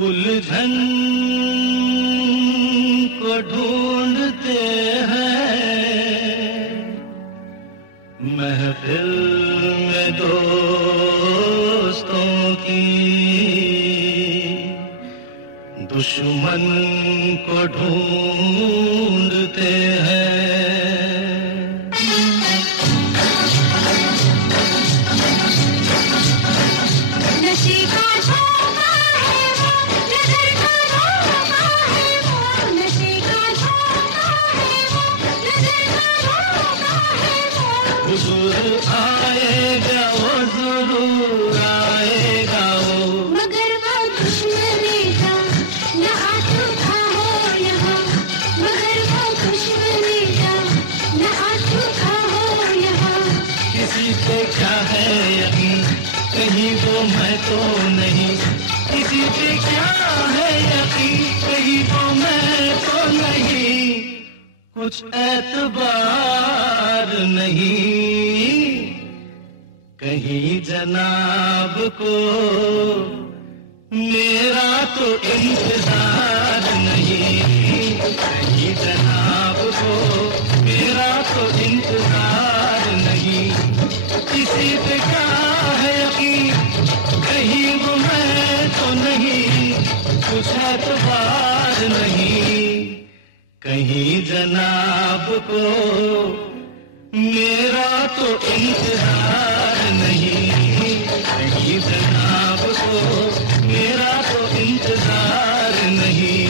उलझन को ढूंढते हैं महफिल में दोस्तों की, दुश्मन को ढूंढते हैं। आएगा वो जरूर आएगा वो, मगर वो दुश्मनी का न आ चुका हो यहाँ, मगर वो दुश्मनी का न आ चुका हो यहाँ। किसी पे क्या है यकीन, कहीं वो मैं तो नहीं, किसी पे क्या है यकीन, कहीं वो मैं तो नहीं, कुछ एतबार नहीं, कहीं जनाब को मेरा तो इंतजार नहीं, कहीं जनाब को मेरा तो इंतजार नहीं, किसी पे क्या है यकीन, कहीं वो मैं तो नहीं, कुछ एतबार नहीं, कहीं जनाब को मेरा तो इंतजार नहीं, कहीं जनाब को मेरा तो इंतजार नहीं।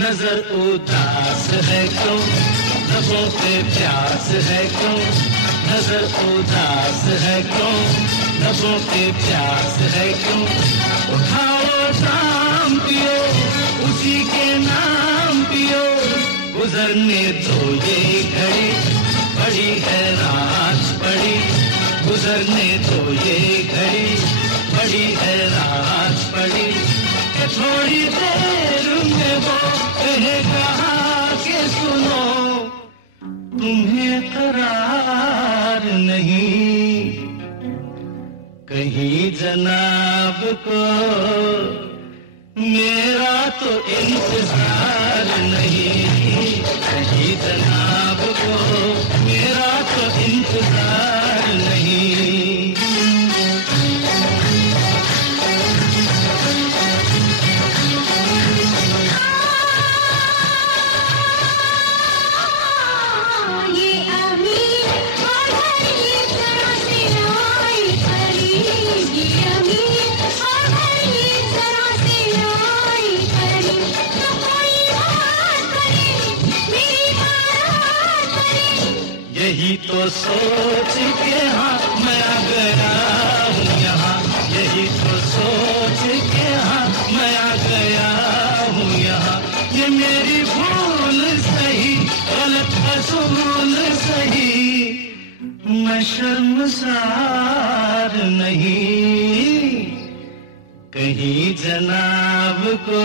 नजर उदास है क्यों, लबों पे प्यास है क्यों, नजर उदास है क्यों, लबों पे प्यास है क्यों, उठाओ शाम पियो, उसी के नाम पियो, गुजरने दो ये घड़ी, बड़ी है रात पड़ी, गुजरने दो ये घड़ी, बड़ी है रात पड़ी, थोड़ी देर में वो कहेगा कि सुनो तुम्हें करार नहीं, कहीं जनाब को मेरा तो इंतजार नहीं, कहीं जनाब को मेरा तो इंतजार नहीं। यही तो सोच के हाँ मैं आ गया हूँ यहाँ, यही तो सोच के हाँ मैं आ गया हूँ यहाँ, ये मेरी भूल सही गलत असूल सही, मैं शर्मसार नहीं, कहीं जनाब को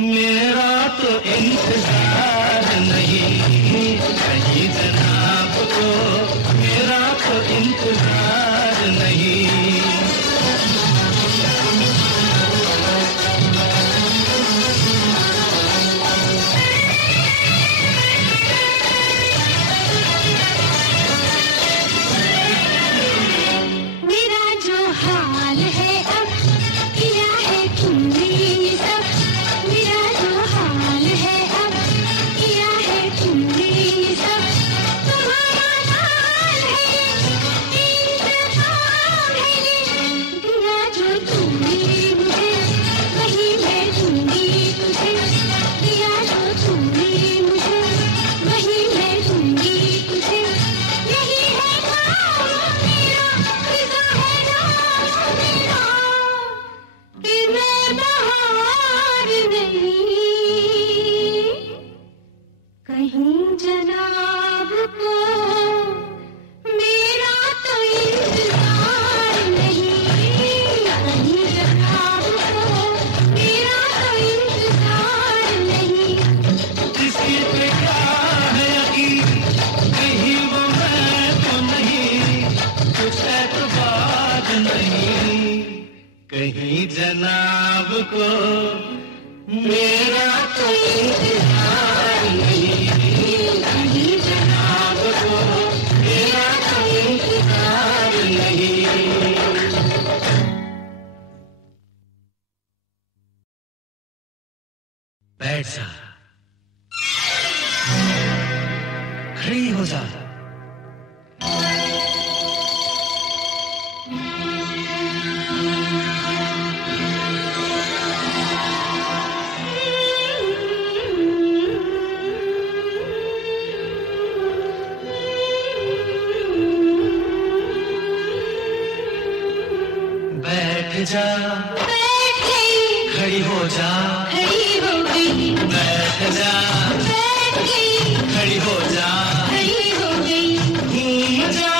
मेरा तो इंतजार नहीं, कहीं जनाब को मेरा तो इंतजार नहीं। मेरा जो हाल है अब किया है तुमने ये सब, मेरा जो हाल है अब एतबार नहीं, कहीं जनाब को मेरा कोई इंतजार नहीं, कहीं जनाब को मेरा कोई इंतजार नहीं। बैठ जा, खड़ी हो जा। बैठ जा, बैठ गई, खड़ी हो जा, खड़ी हो गई, बैठ जा, बैठ गई, खड़ी हो जा, खड़ी हो गई, घूम जा,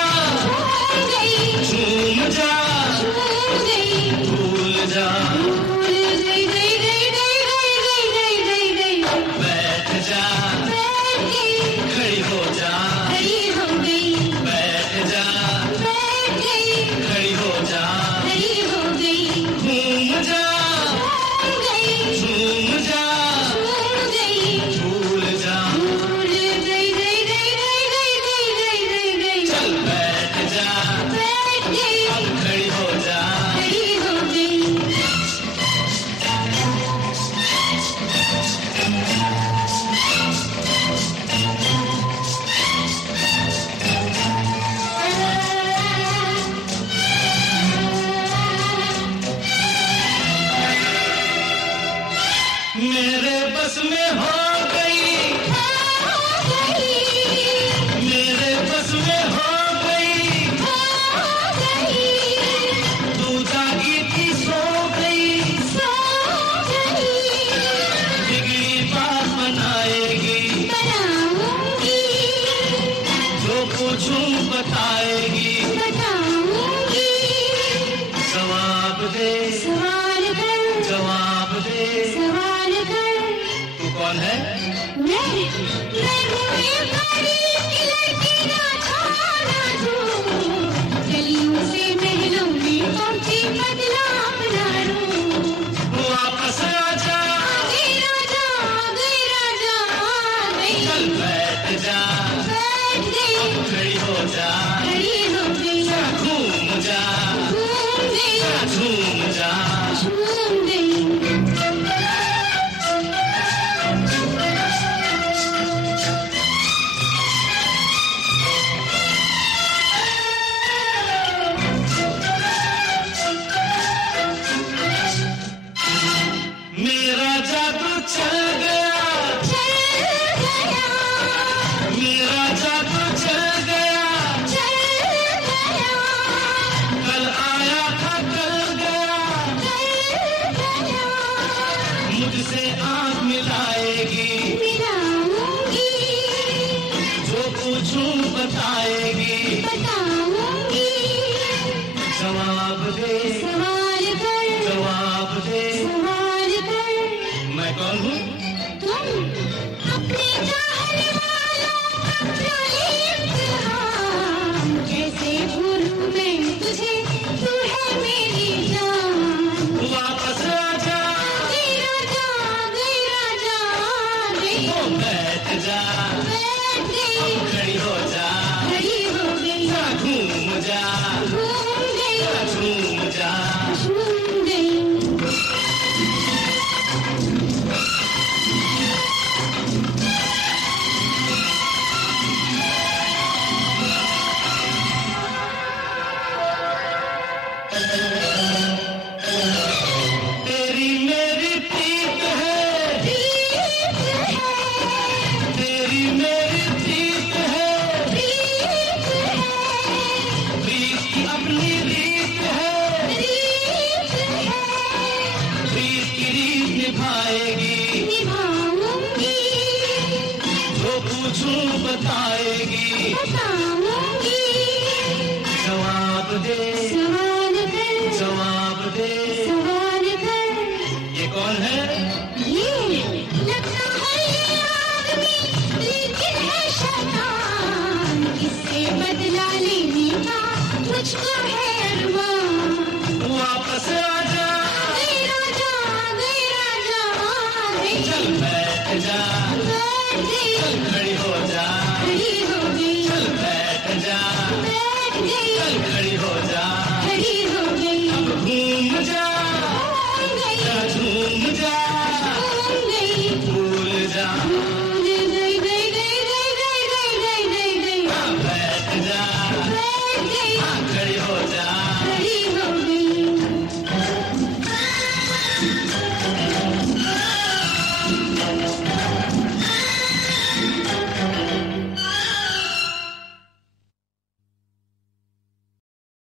घूम गई, झूम जा, झूम गई, भूल जा, भूल गई, गई, गई, गई, गई, गई, गई, गई, गई, बैठ जा, बैठ गई, खड़ी हो जा, खड़ी हो गई, बैठ जा, बैठ गई, खड़ी हो जा, खड़ी हो गई, घूम जा, घूम गई, झूम जा, झूम गई, भूल जा, भूल गई, गई, गई, गई, गई, गई, गई, गई, चल बैठ जा, बैठ गई, अब खड़ी हो जा, खड़ी हो गई। मेरे बस में हो गई, मेरे बस में हो गई, तू जागी थी सो गई, बिगड़ी बात बनाएगी, जो पूछूं बताएगी, जवाब दे, जवाब दे, तू कौन है? वापस आ जा, चल बैठ जा, खड़ी हो जा, घूम जा, झूम जा, मेरा जादू चल गया, मेरा जादू चल गया, कल आया था कल गया, मुझसे आँख मिलाएगी, जो पूछूं बताएगी, जवाब दे, जवाब दे, मैं कौन हूँ? वापस आ जा, ओ बैठ जा, खड़ी हो जा, घूम जा, झूम जा, है अरमान। वापस आ जा